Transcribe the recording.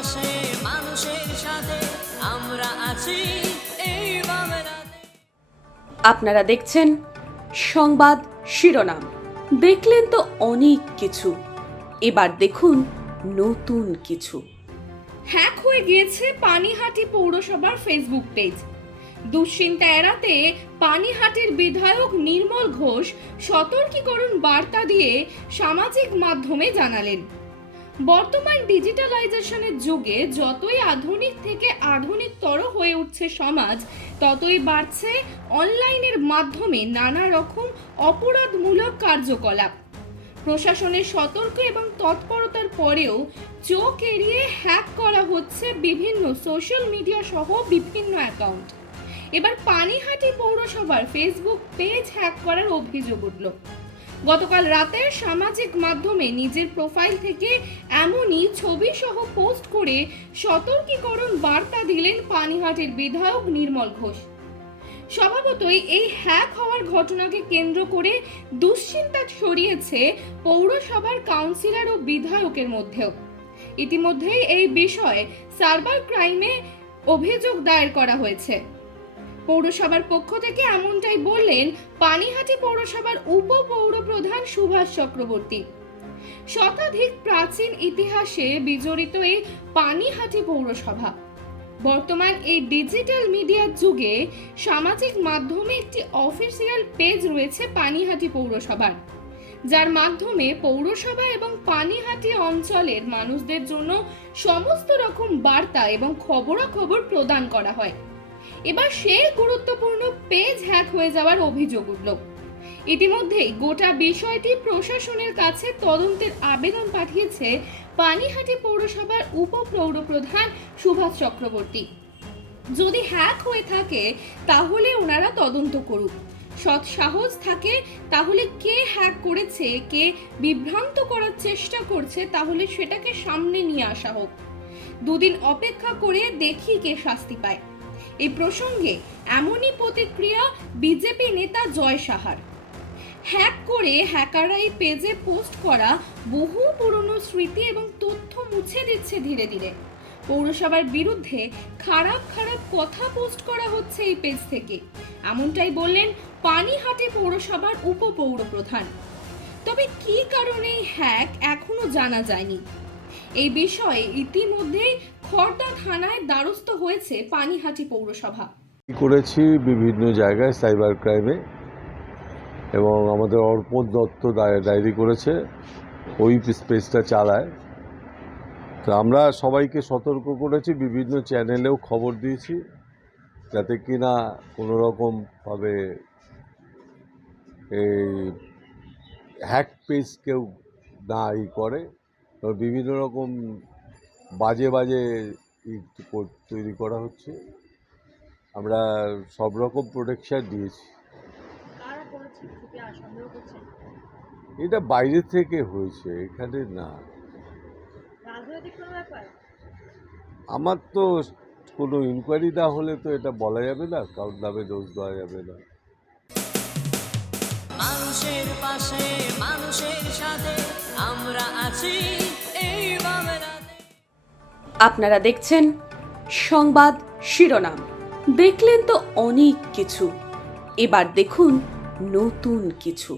পাশে মানুষের সাথে আমরা আছি এই বাংলাতে। আপনারা দেখছেন সংবাদ শিরোনাম। দেখলেন তো অনেক কিছু, এবার দেখুন নতুন কিছু। হ্যাক হয়ে গিয়েছে পানিহাটি পৌরসভার ফেসবুক পেজ। দুশ্চিন্তা এড়াতে পানিহাটির বিধায়ক নির্মল ঘোষ সতর্কীকরণ বার্তা দিয়ে সামাজিক মাধ্যমে জানালেন, বর্তমান ডিজিটালাইজেশনের যুগে যতই আধুনিক থেকে আধুনিকতর হয়ে উঠছে সমাজ, ততই বাড়ছে অনলাইনের মাধ্যমে নানা রকম অপরাধমূলক কার্যকলাপ। প্রশাসনের সতর্ক এবং তৎপরতার পরেও চোখ এড়িয়ে হ্যাক করা হচ্ছে বিভিন্ন সোশ্যাল মিডিয়া সহ বিভিন্ন অ্যাকাউন্ট। এবার পানিহাটি পৌরসভার ফেসবুক পেজ হ্যাক করার অভিযোগ উঠল। গতকাল রাতে সামাজিক মাধ্যমে নিজের প্রোফাইল থেকে এমনই ছবি সহ পোস্ট করে সতর্কীকরণ বার্তা দিলেন পানিহাটির বিধায়ক নির্মল ঘোষ। স্বভাবতই এই হ্যাক হওয়ার ঘটনাকে কেন্দ্র করে দুশ্চিন্তা ছড়িয়েছে পৌরসভার কাউন্সিলর ও বিধায়কের মধ্যেও। ইতিমধ্যেই এই বিষয়ে সাইবার ক্রাইমে অভিযোগ দায়ের করা হয়েছে। পৌরসভার পক্ষ থেকে এমনটাই বললেন পানিহাটি পৌরসভার উপপৌর প্রধান সুভাষ চক্রবর্তী। শতাধিক প্রাচীন ইতিহাসে বিজড়িত এই পানিহাটি পৌরসভা। বর্তমান এই ডিজিটাল মিডিয়ার যুগে সামাজিক মাধ্যমে একটি অফিসিয়াল পেজ রয়েছে পানিহাটি পৌরসভার, যার মাধ্যমে পৌরসভা এবং পানিহাটি অঞ্চলের মানুষদের জন্য সমস্ত রকম বার্তা এবং খবরাখবর প্রদান করা হয়। এবার সেই গুরুত্বপূর্ণ পেজ হ্যাক হয়ে যাওয়ার অভিযোগ উঠল। ইতিমধ্যেই গোটা বিষয়টি প্রশাসনের কাছে তদন্তের আবেদন পাঠিয়েছে পানিহাটি পৌরসভার উপপৌর প্রধান সুভাষ চক্রবর্তী। যদি হ্যাক হয়ে থাকে তাহলে ওনারা তদন্ত করুক। সৎ সাহস থাকে তাহলে কে হ্যাক করেছে, কে বিভ্রান্ত করার চেষ্টা করছে, তাহলে সেটাকে সামনে নিয়ে আসা হোক। দুদিন অপেক্ষা করে দেখি কে শাস্তি পায়। এই প্রসঙ্গে এমনই প্রতিক্রিয়া বিজেপি নেতা জয় সাহার। হ্যাক করে হ্যাকাররা এই পেজে পোস্ট করা বহু পুরনো স্মৃতি এবং তথ্য মুছে দিচ্ছে ধীরে ধীরে। পৌরসভার বিরুদ্ধে খারাপ কথা পোস্ট করা হচ্ছে এই পেজ থেকে, এমনটাই বললেন পানিহাটি পৌরসভার উপপৌর প্রধান। তবে কী কারণে হ্যাক এখনো জানা যায়নি। এই বিষয়ে ইতিমধ্যেই খড়দা থানায় দ্বারস্থ হয়েছে পানিহাটি পৌরসভা। করেছি বিভিন্ন জায়গায় সাইবার ক্রাইমে, এবং আমাদের অর্পণ দত্ত ডায়েরি করেছে, ওই পেজটা চালায়। তো আমরা সবাইকে সতর্ক করেছি, বিভিন্ন চ্যানেলেও খবর দিয়েছি, যাতে কিনা কোনো রকমভাবে এই হ্যাক পেজ কেউ না করে। বিভিন্ন রকম বাজে তৈরি করা হচ্ছে। আমরা সব রকম প্রোটেকশন দিয়েছি। এটা বাইরে থেকে হয়েছে, এখানে না। আমার তো কোনো ইনকোয়ারি না হলে তো এটা বলা যাবে না, কারোর নামে দোষ দেওয়া যাবে না। মানুষের পাশে মানুষের সাথে আমরা আছি এই বাংলাতে। আপনারা দেখছেন সংবাদ শিরোনাম। দেখলেন তো অনেক কিছু, এবার দেখুন নতুন কিছু।